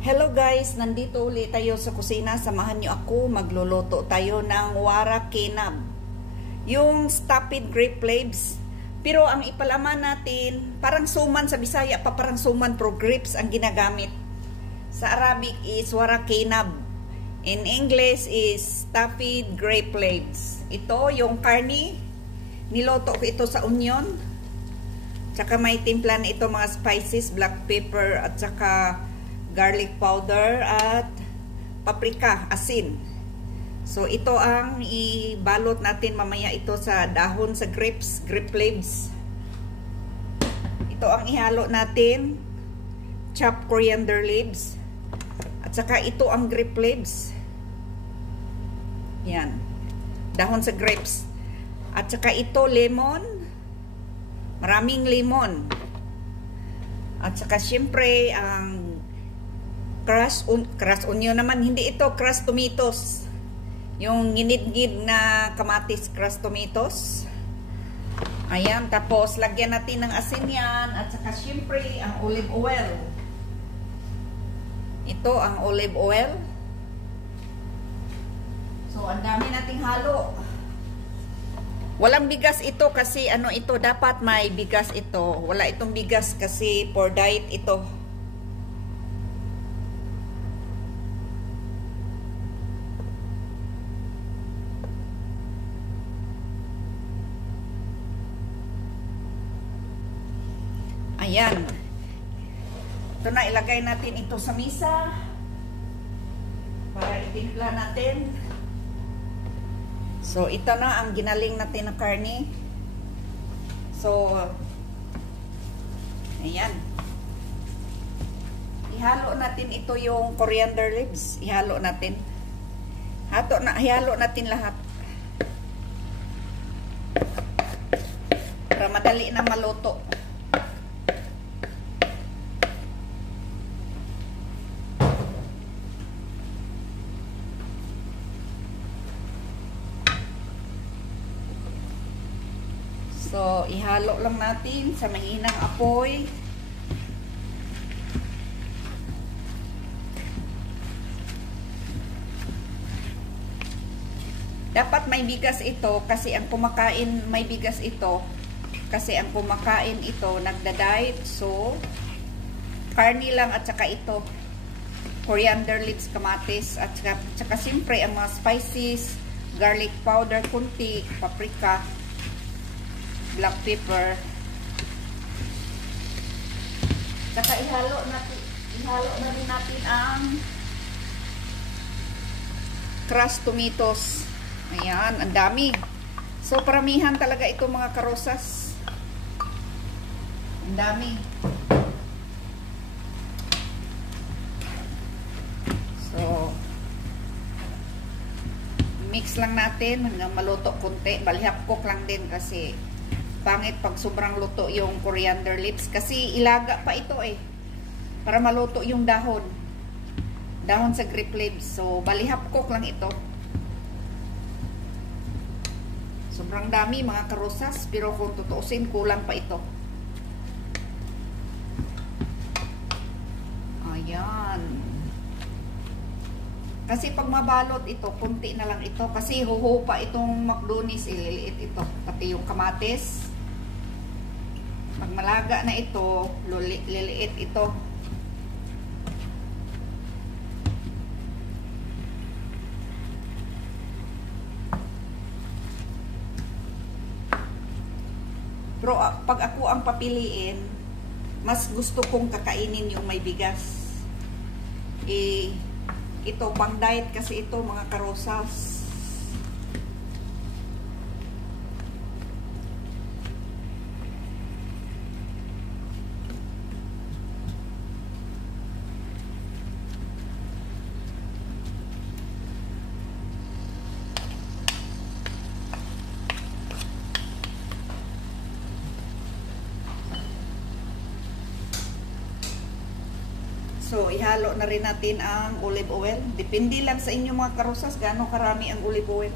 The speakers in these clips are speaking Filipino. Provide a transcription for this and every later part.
Hello guys, nandito ulit tayo sa kusina. Samahan nyo ako, magluluto tayo ng wara kinab. Yung stuffed grape leaves. Pero ang ipalaman natin, parang suman sa Bisaya pa, parang suman pro grapes ang ginagamit. Sa Arabic is wara kinab. In English is stuffed grape leaves. Ito yung karni. Niloto ko ito sa onion. Tsaka may timpla na ito mga spices, black pepper at tsaka garlic powder at paprika, asin. So ito ang ibalot natin mamaya ito sa dahon sa grapes, grape leaves. Ito ang ihalo natin, chopped coriander leaves. At saka ito ang grape leaves. Yan. Dahon sa grapes. At saka ito lemon. Maraming lemon. At saka syempre ang crushed onion naman, hindi ito crushed tomatoes. Yung ginidgid na kamatis, crushed tomatoes. Ayan, tapos lagyan natin ng asin yan at saka syempre ang olive oil. Ito ang olive oil. So ang dami nating halo. Walang bigas ito kasi ano ito, dapat may bigas ito. Wala itong bigas kasi for diet ito. Ayan. Ito na, ilagay natin ito sa misa para itimpla natin. So, ito na ang ginaling natin na karne. So, ayan. Ihalo natin ito yung coriander leaves. Ihalo natin. Ihalo natin lahat. Para madali na maluto. So, ihalo lang natin sa mahinang apoy. Dapat may bigas ito kasi ang kumakain, may bigas ito kasi ang kumakain ito nagda-diet. So, karni lang at saka ito. Coriander leaves, kamatis at saka siyempre ang mga spices, garlic powder, kunti, paprika, black pepper. Saka ihalo na rin natin ang crushed tomatoes. Ayan, ang dami. So paramihan talaga ito mga karosas. Ang dami. So mix lang natin hanggang maluto konti. Balihapkok lang din kasi pangit pag sobrang luto yung coriander leaves kasi ilaga pa ito para maluto yung dahon sa grape leaves. So balihapkok lang ito. Sobrang dami mga karosas, pero kung tutuusin kulang pa ito. Ayan. Kasi pag mabalot ito, kunti na lang ito kasi huhupa itong McDonald's, ililiit ito. Pati yung kamatis. Pag malaga na ito, liliit ito. Pero pag ako ang papiliin, mas gusto kong kakainin yung may bigas. Ito pang diet kasi ito mga karosas. So, ihalo na rin natin ang olive oil. Depende lang sa inyo mga karosas, gaano karami ang olive oil.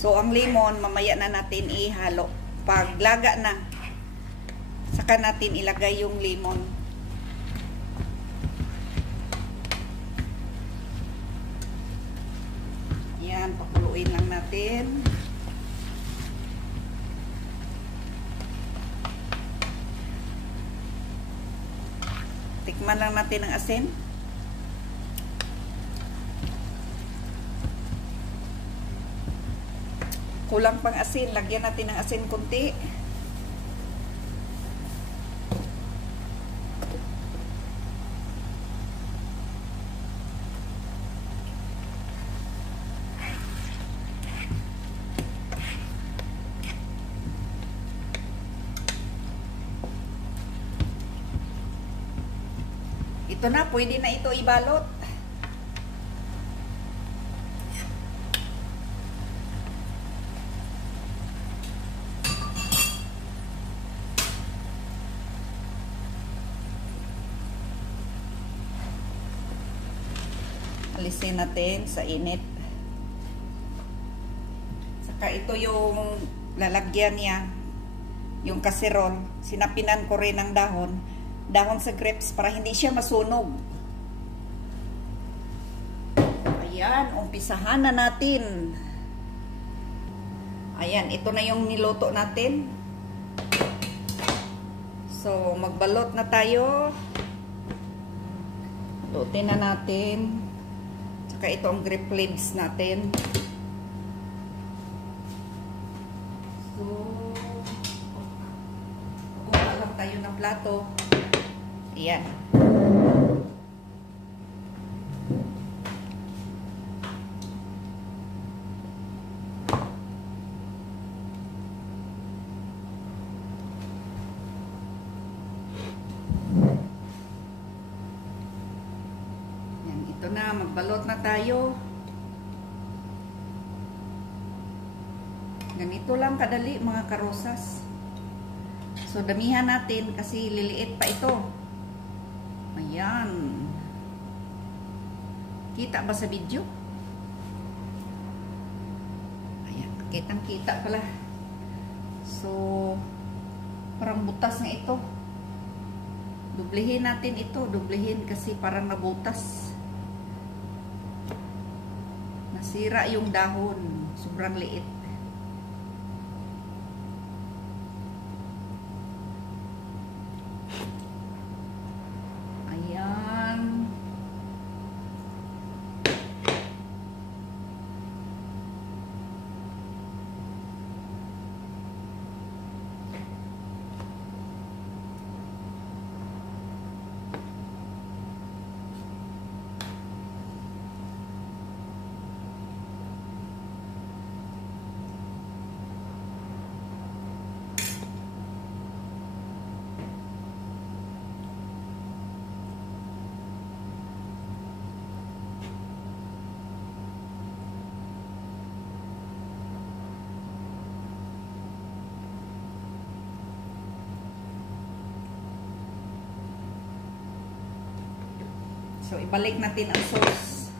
So, ang lemon, mamaya na natin ihalo. Pag laga na, saka natin ilagay yung lemon. Yan, pakuluin lang natin. Tikman lang natin ang asin. Kulang pang asin. Lagyan natin ng asin kunti. Ito na, pwede na ito ibalot. Alisin natin sa init. Saka ito yung lalagyan niya, yung kaserol. Sinapinan ko rin ng dahon sa grapes para hindi siya masunog. Ayan, umpisahan na natin. Ayan, ito na yung niluto natin. So, magbalot na tayo. Lutin na natin. Saka ito ang grape leaves natin. So, kukuha lang tayo ng plato. Ayan. Ito na, magbalot na tayo. Ganito lang kadali mga karosas. So, damihan natin kasi liliit pa ito. Ayan. Kita ba sa video? Ayan, kitang-kita pala. So, parang butas nga ito. Dublehin natin ito. Dublehin kasi parang nabutas. Nasira yung dahon. Sobrang liit. Ayan. So, ibalik natin ang sauce.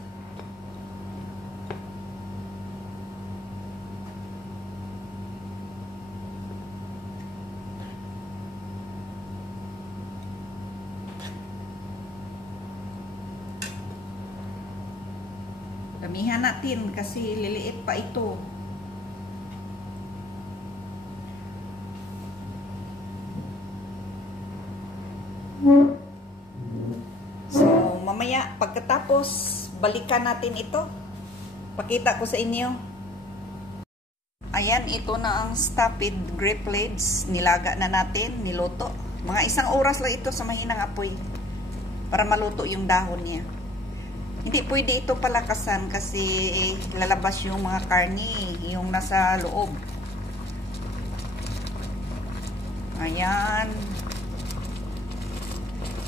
Damihan natin kasi liliit pa ito. Mamaya, pagkatapos, balikan natin ito. Pakita ko sa inyo. Ayan, ito na ang stupid grape leaves. Nilaga na natin, niluto. Mga 1 oras lang ito sa mahinang apoy para maluto yung dahon niya. Hindi pwede ito palakasan kasi lalabas yung mga karni, yung nasa loob. Ayan.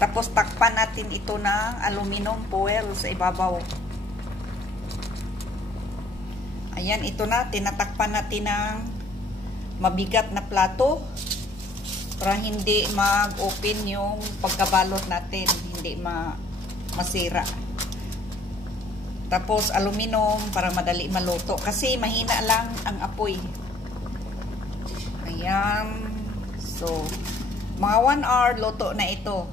Tapos takpan natin ito ng aluminum foil sa ibabaw. Ayan, ito na. Tinatakpan natin ng mabigat na plato para hindi mag-open yung pagkabalot natin. Hindi masira. Tapos aluminum para madali maluto. Kasi mahina lang ang apoy. Ayan. So, mga 1 hour luto na ito.